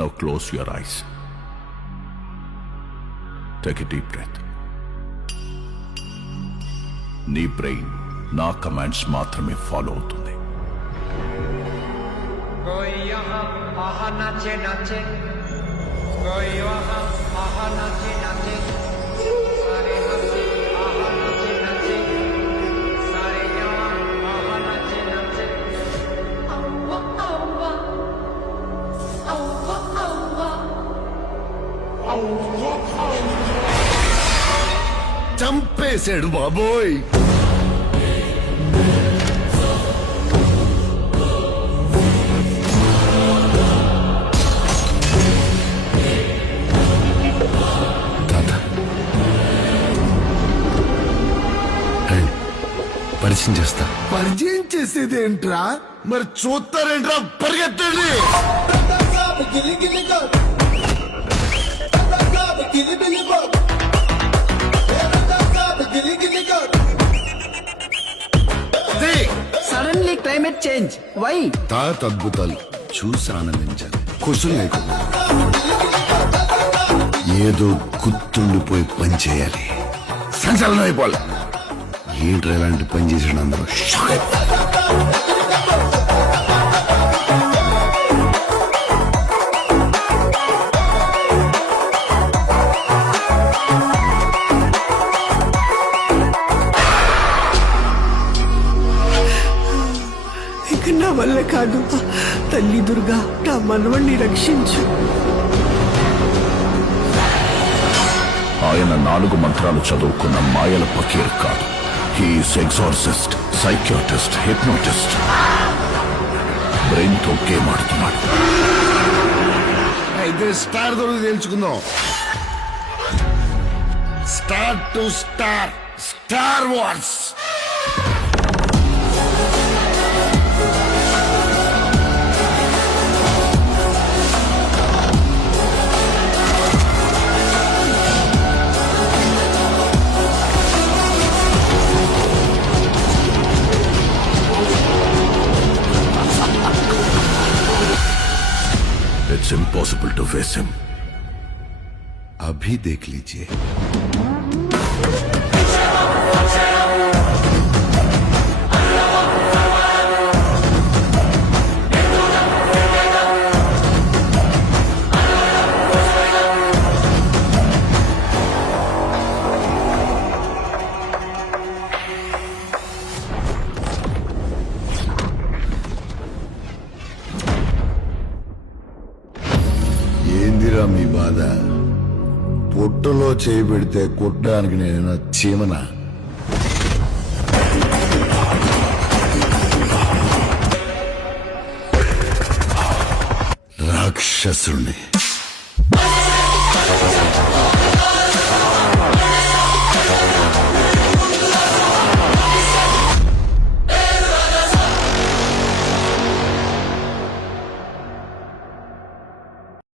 Now close your eyes. Take a deep breath. నీ brain నా commands మాత్రమే follow అవుతుంది. कोई यहाँ आहा नाचे नाचे, कोई वहाँ आहा नाचे नाचे, सारे हंसे आहा नाचे नाचे, सारे यहाँ आहा नाचे नाचे. Aua, aua, aua, aua. చంపేశాడు బాబోయ్. పరిచయం చేస్తా. పరిచయం చేసేదేంట్రా? మరి చూస్తారేంట్రా? పరిగెత్తండి. Suddenly climate change why? తాత అద్భుతాలు చూసి ఆనందించాలి. కుసులు లేకుండా ఏదో గుర్తుండిపోయి పని చేయాలి. సంచలనం అయిపోవాలి. ఏంట్రా ఇలాంటి పని చేసాడు అందరూ షాక్ అయిపోవాలి. ఇక నా వల్ల కాదు. తల్లి దుర్గా నా మనవణ్ణి రక్షించు. ఆయన 4 మంత్రాలు చదువుకున్న మాయల పకీర్ కాదు. He is exorcist, psychiatrist, hypnotist. Brain తో గేమ్ ఆడుతున్నాడు. అయితే స్టార్ దొరికి తెలుసుకుందాం. Star to star, star wars. It's impossible to face him. अभी देख लीजिए. ఏందిరా మీ బాధ? పొట్టులో చేయి పెడితే కొట్టడానికి నేను చీమన? రాక్షసుణ్ణి.